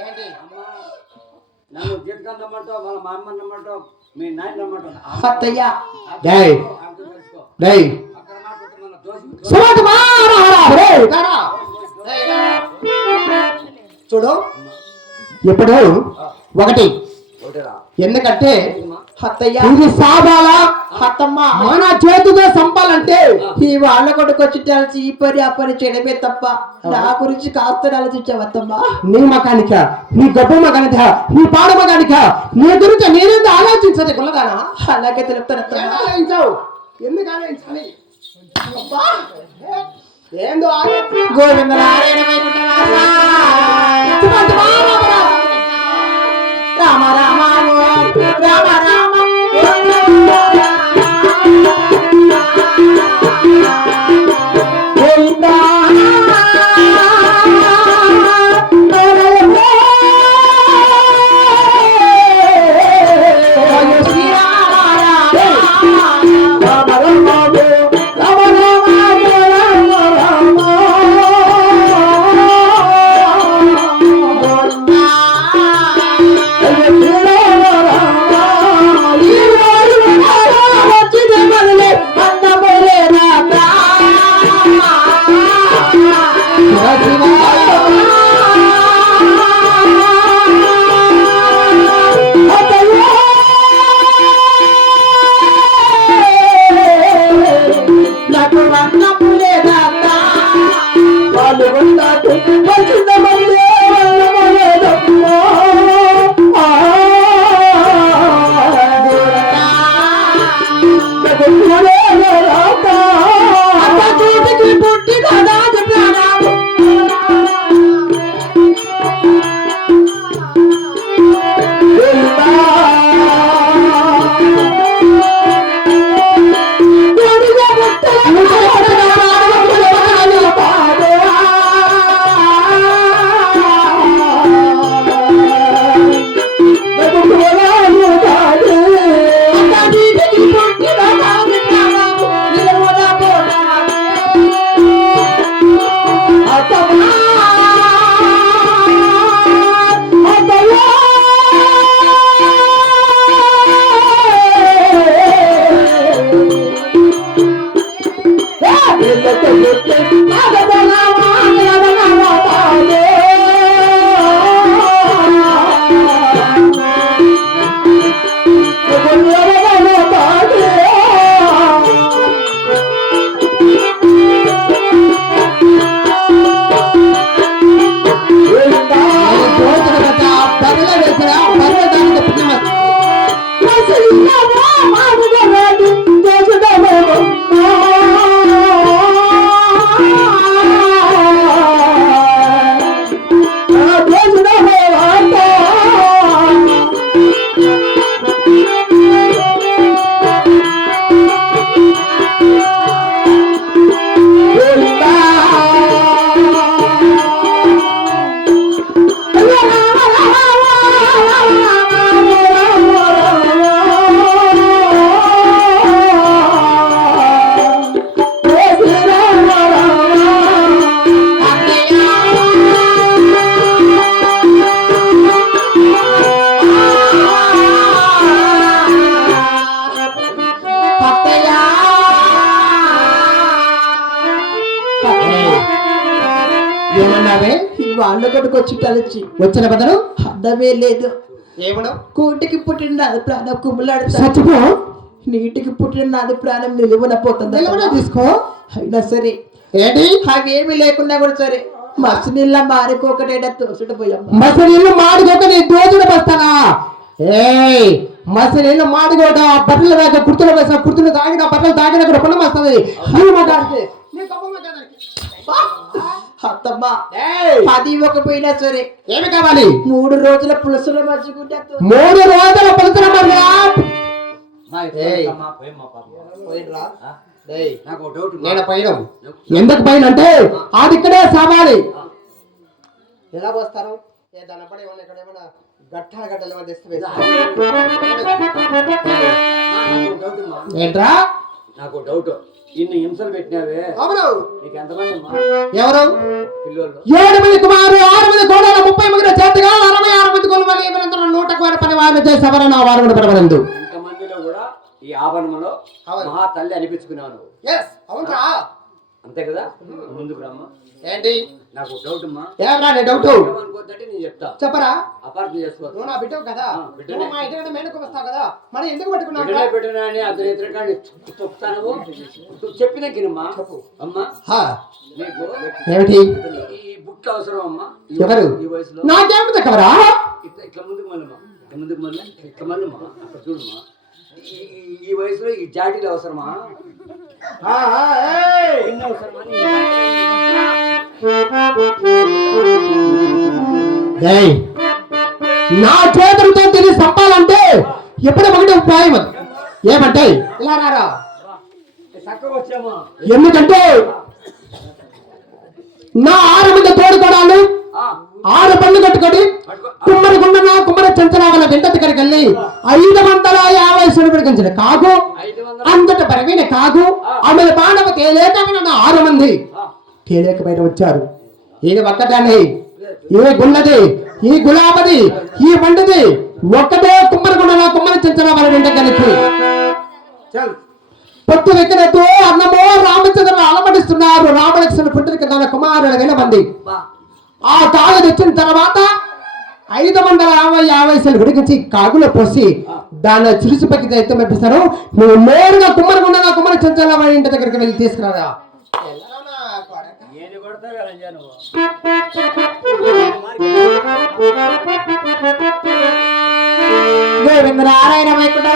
ఏంటి నన్ను వాళ్ళ మా అమ్మ రమ్మంటావు. మీ నాయన. చూడు. ఇప్పుడు ఒకటి. ఒకటేరా? ఎందుకంటే ఇది అత్తమ్మ మన చేతితో సంపాలంటే ఈ వాళ్ళ కొడుకు వచ్చి తెలిసి ఈ పని ఆ పని చేయడమే తప్ప నా గురించి కాస్త ఆలోచించావు అత్తమ్మ. నీ మకానిక నీ గొప్ప మకానిక నీ పాడ మకానిక నీ గురించి నేనేందో ఆలోచించదు కులదానా అలాగే తెలుపుతాను ఎందుకు ఆలోచించాలి? ఏందో ఆలోచించు. వైకుంఠ వాళ్ళ కొడుకు వచ్చి కలిసి వచ్చిన బదులు అర్థమే లేదు. ఏమను? కూటికి పుట్టిన నాది ప్రాణం కుమ్ములాడుతా చచ్చిపో నీటికి పుట్టిన నాది ప్రాణం నిలువున పోతుంది నిలవన తీసుకో. అయినా సరే ఏంటి? అవేమి లేకున్నా కూడా సరే మస్తు నీళ్ళ మారిపోకటైనా తోసుట పోయమ్మ. మసనీళ్ళు మాడుకోక నీ దోచుడు బస్తానా ఏయ్! మసనీళ్ళు మాడుకోక బట్టలు వేక కుర్తులు వేసా కుర్తులు తాగిన బట్టలు తాగిన కూడా పొలం వస్తుంది నువ్వు మాట్లాడితే అత్తమ్మ ఏయ్, అది ఒక పోయినా సరే. ఏమి కావాలి? మూడు రోజుల పులుసులో మర్చికుంటే మూడు రోజుల డౌట్ నేను పైన ఎందుకు పైన అంటే అది ఇక్కడే సావాలి ఎలా పోస్తారు? ఏ దాని అప్పుడు ఏమన్నా ఇక్కడ ఏమన్నా గట్టాల ఏమన్నా తెస్తే ఏంట్రా? నాకు డౌట్ ఇన్ని హింసలు పెట్టినావే. అవును. నీకు ఎవరు? ఏడు మంది కుమారు ఆరు మంది ముప్పై మంది చేతగా అరవై ఆరు మంది కొలువలు ఎవరంతా నూట కోట పని వారిని వారు కూడా పడవరందు కూడా ఈ ఆభరణంలో మహా తల్లి అనిపించుకున్నాను అవునరా అంతే కదా? ముందుకు రమ్మ. ఏంటి? నాకు డౌట్ అమ్మా. ఏమరా నీ డౌట్ ఏమనుకోద్దంటే నేను చెప్తా. చెప్పరా? అపార్థం చేసుకోవద్దు నువ్వు నా బిడ్డవు కదా. నువ్వు మా ఇంటి మేనకు వస్తావు కదా. మరి ఎందుకు పట్టుకున్నావు బిడ్డనే పెట్టినా అని అతని ఎదురుగాని తొక్కుతాను చెప్పిన గినమ్మా చెప్పు. అమ్మా. హా, నీకు ఏమిటి? ఈ బుట్ట అవసరం అమ్మా. ఎవరు? ఈ వయసులో. నాకేమి దగ్గరా ఇట్లా ఇట్లా ముందుకు మళ్ళమ్మా. ఇట్లా ముందుకు మళ్ళీ ఇట్లా మళ్ళమ్మా. అక్కడ చూడమ్మా. ఈ- వయసులో ఈ జాటీలు అవసరమా? అవసరమా? నీ- చేతులతో తిని సంపాలంటే ఎప్పుడు ఒకటి ఉపాయం అది. ఏమంటే? ఇలా రారా. ఎందుకంటే నా ఆరు మంది తోడుకోడాలు ఆ, ఆరు పళ్ళు కట్టుకొని. కుమ్మరి గుండన కుమ్మరి చంచల వాళ్ళ వెంట దగ్గరికి వెళ్ళి ఐదు వందల యాభై సుడిపిడికించిన వందల. అంతట బలమైన కాగు. ఆమె బాణవ తేలేకమైన ఆరు మంది. తేలేకమైన వచ్చారు ఇది ఒక్కటానే ఈ గుల్లది ఈ గులాబది ఈ వండది ఒక్కటే కుమ్మరి గుండన కుమ్మరి చంచల వాళ్ళ కలిసి పొత్తు వెక్కినట్టు అన్నమో రామచంద్ర అలమడిస్తున్నారు రామలక్ష్మణ పుట్టిన తన కుమారుడు మంది. ఆ కాగు తెచ్చిన తర్వాత ఐదు వందల యాభై యాభై సెలు విడిగించి కాగులో పోసి దాన్ని చిరుసు పక్కి అయితే మెప్పిస్తారు. నువ్వు నేరుగా కుమ్మరి గుండగా కుమ్మరి చంచల వాడి ఇంటి దగ్గరికి వెళ్ళి తీసుకురారా? కదంజా నువ్వు. గోవింద నారాయణ వైకుంఠ